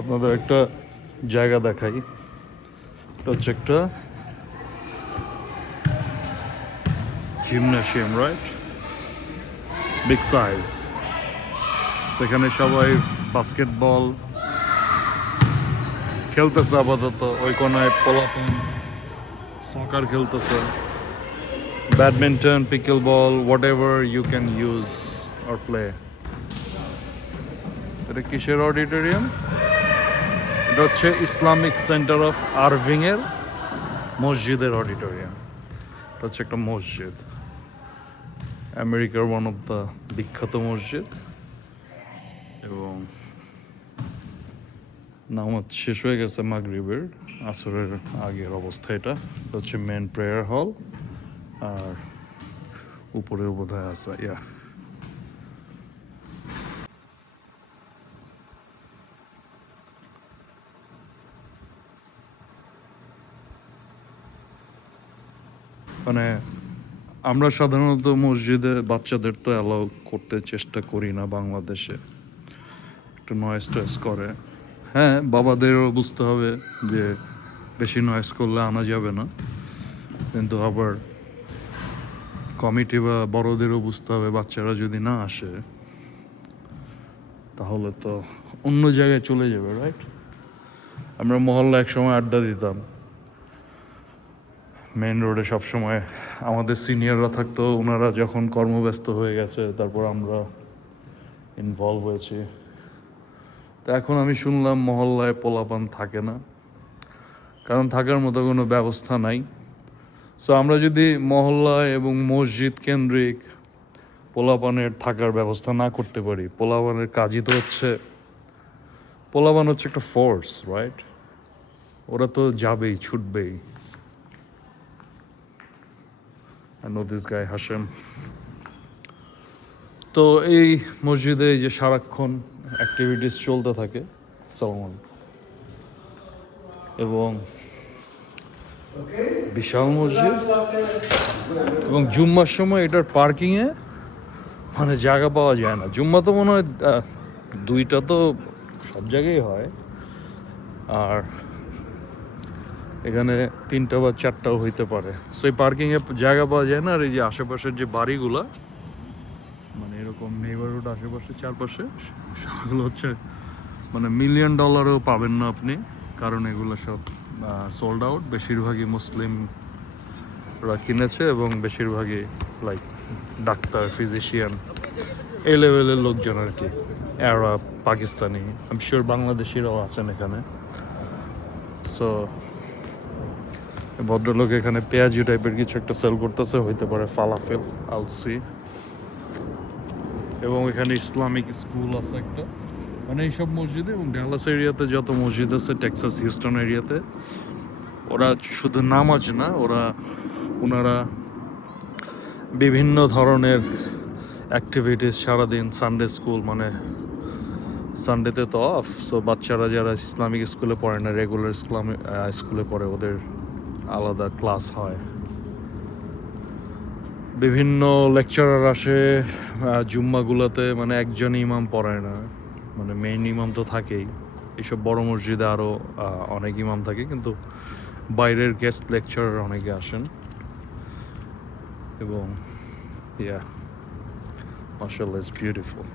আপনাদের একটা জায়গা দেখাই। এটা হচ্ছে একটা জিমন্যাসিয়াম, রাইট? Big size. সেখানে সবাই বাস্কেটবল খেলতেছে আপাতত। ওই কোনায় পোলাপান সকার খেলতেছে, badminton, pickle ball, whatever you can use or play. এটা কিসের অডিটোরিয়াম? এটা হচ্ছে ইসলামিক সেন্টার অফ আরভিংয়ের মসজিদের অডিটোরিয়াম। এটা হচ্ছে একটা মসজিদ, আমেরিকার ওয়ান অফ দ্য বিখ্যাত মসজিদ। এবং নামাজ শেষ হয়ে গেছে মাগরিবের, আসরের আগের অবস্থা। এটা হচ্ছে মেন প্রেয়ার হল, আর উপরে বোধহয় আছে মানে আমরা সাধারণত মসজিদে বাচ্চাদের তো অ্যালাউ করতে চেষ্টা করি না বাংলাদেশে, একটু নয়েজ টয়েস করে। হ্যাঁ, বাবাদেরও বুঝতে হবে যে বেশি নয়েজ করলে আনা যাবে না, কিন্তু আবার কমিটি বা বড়দেরও বুঝতে হবে বাচ্চারা যদি না আসে তাহলে তো অন্য জায়গায় চলে যাবে, রাইট? আমরা মহল্লা এক সময় আড্ডা দিতাম মেন রোডে সব সময়। আমাদের সিনিয়ররা থাকতো, ওনারা যখন কর্মব্যস্ত হয়ে গেছে তারপর আমরা ইনভলভ হয়েছি। তো এখন আমি শুনলাম মহল্লায় পোলাপান থাকে না, কারণ থাকার মতো কোনো ব্যবস্থা নাই। সো আমরা যদি মহল্লায় এবং মসজিদ কেন্দ্রিক পোলাপানের থাকার ব্যবস্থা না করতে পারি, পোলাপানের কাজই তো হচ্ছে, পোলাপান হচ্ছে একটা ফোর্স, রাইট? ওরা তো যাবেই, ছুটবেই। I know this guy Hashem. তো এই মসজিদে এই যে সারাক্ষণ অ্যাক্টিভিটিস চলতে থাকে। সালাম। এবং বিশাল মসজিদ, এবং জুম্মার সময় এটার পার্কিংয়ে মানে জায়গা পাওয়া যায় না। জুম্মা তো মনে হয় দুইটা তো সব জায়গায় হয়, আর এখানে তিনটা বা চারটাও হইতে পারে। সো এই পার্কিংয়ে জায়গা পাওয়া যায় না। আর এই যে আশেপাশের যে বাড়িগুলা, মানে এরকম নেইবারহুড আশেপাশে চারপাশে, সেগুলো হচ্ছে মানে $1,000,000-ও পাবেন না আপনি, কারণ এগুলো সব সোল্ড আউট। বেশিরভাগই মুসলিমরা কিনেছে, এবং বেশিরভাগই লাইক ডাক্তার, ফিজিশিয়ান, এই লেভেলের লোকজন আর কি। আরব, পাকিস্তানি, আমি শিওর বাংলাদেশিরাও আছেন এখানে। সো ভদ্রলোক এখানে পেঁয়াজি টাইপের কিছু একটা সেল করতেছে, হইতে পারে ফালাফেল, আলসি। এবং এখানে ইসলামিক স্কুল আছে একটা। মানে এইসব মসজিদে এবং ডালাস এরিয়াতে যত মসজিদ আছে, টেক্সাস হিউস্টন এরিয়াতে, ওরা শুধু নামাজ না, ওনারা বিভিন্ন ধরনের অ্যাক্টিভিটিস সারাদিন, সানডে স্কুল, মানে সানডেতে তো অফ। সো বাচ্চারা যারা ইসলামিক স্কুলে পড়ে না, রেগুলার ইসলামিক স্কুলে পড়ে, ওদের আলাদা ক্লাস হয়। বিভিন্ন লেকচারার আসে জুম্মাগুলোতে। মানে একজন ইমাম পড়ায় না, মানে মেইন ইমাম তো থাকেই। এইসব বড় মসজিদে আরও অনেক ইমাম থাকে, কিন্তু বাইরের গেস্ট লেকচারার অনেকে আসেন। এবং মাশাআল্লাহ, ইটস বিউটিফুল।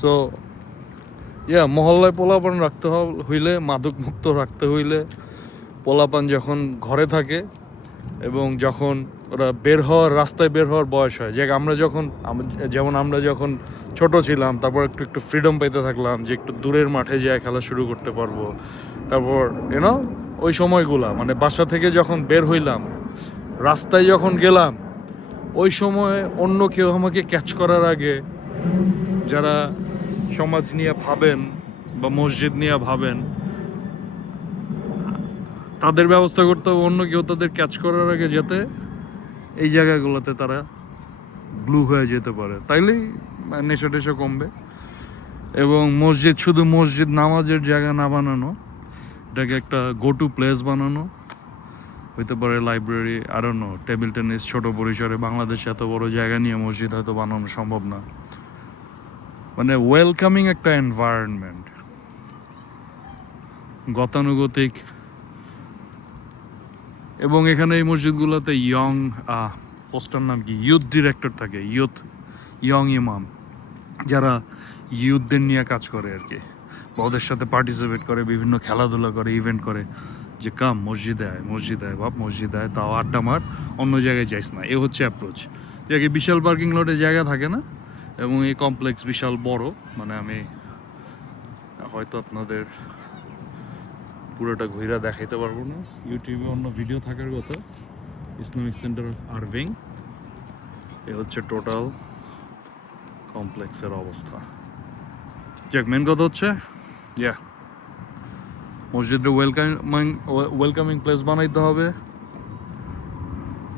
সো মহল্লায় পোলাপান রাখতে হইলে, মাদক মুক্ত রাখতে হইলে, পোলাপান যখন ঘরে থাকে এবং যখন ওরা রাস্তায় বের হওয়ার বয়স হয়, যে আমরা যখন ছোট ছিলাম, তারপর একটু একটু ফ্রিডম পেতে থাকলাম, যে একটু দূরের মাঠে যেয়ে খেলা শুরু করতে পারবো। তারপর ওই সময়গুলা, মানে বাসা থেকে যখন বের হইলাম, রাস্তায় যখন গেলাম, ওই সময় অন্য কেউ আমাকে ক্যাচ করার আগে, যারা সমাজ নিয়ে ভাবেন বা মসজিদ নিয়ে ভাবেন, তাদের ব্যবস্থা করতে হবে অন্য কেউ তাদের ক্যাচ করার আগে, যাতে এই জায়গাগুলোতে তারা ব্লু হয়ে যেতে পারে। তাইলেই নেশা টেশা কমবে। এবং মসজিদ শুধু মসজিদ নামাজের জায়গা না বানানো, এটাকে একটা গো টু প্লেস বানানো। হইতে পারে লাইব্রেরি, আরও টেবিল টেনিস, ছোট পরিসরে। বাংলাদেশে এত বড় জায়গা নিয়ে মসজিদ হয়তো বানানো সম্ভব না। মানে ওয়েলকামিং একটা এনভায়রনমেন্ট। গতানুগতিক, এবং এখানে এই মসজিদগুলোতে পোস্টার নাম কি, ইউথ ডিরেক্টর থাকে, ইয়ং ইমাম, যারা ইউথদের নিয়ে কাজ করে আর কি, বা ওদের সাথে পার্টিসিপেট করে, বিভিন্ন খেলাধুলা করে, ইভেন্ট করে, যে কাম মসজিদে আয় বাপ, মসজিদে আয়, তাও আড্ডা মার, অন্য জায়গায় যাইস না। এ হচ্ছে অ্যাপ্রোচ। যাকে বিশাল পার্কিং লটে জায়গা থাকে না, এবং এই কমপ্লেক্স বিশাল বড়, মানে আমি হয়তো আপনাদের পুরোটা ঘুরে দেখাইতে পারবো না, ইউটিউবে অন্য ভিডিও থাকার কথা। ইসলামিক সেন্টার অফ আরভিং, এ হচ্ছে টোটাল কমপ্লেক্সের অবস্থা। যাক, মেন কথা হচ্ছে মসজিদে ওয়েলকামিং প্লেস বানাইতে হবে,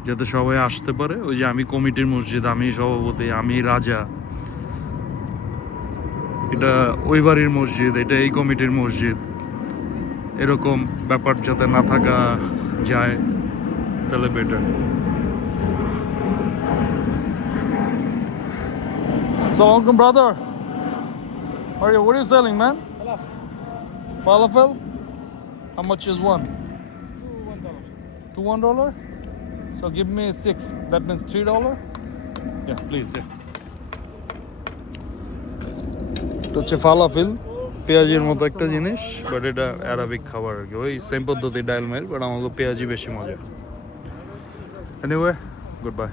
যাতে সবাই আসতে পারে। ওই যে আমি কমিটির মসজিদ, আমি সভাপতি, আমি রাজা, এটা ওই বাড়ির মসজিদ, এটা এই কমিটির মসজিদ, এরকম ব্যাপার যাতে না থাকা যায়, তাহলে better. Assalamu alaikum, brother. What are you selling, man? Falafel. How much is one? $1. So give me 6. That means $3. Yeah, please. Yeah. এটা হচ্ছে ফালাফিল, পেঁয়াজির মতো একটা জিনিস, বাট এটা অ্যারাবিক খাবার আর কি, ওই সেম পদ্ধতি ডাইল মেল, বাট আমাকে পেঁয়াজি বেশি মজা। Anyway, good bye.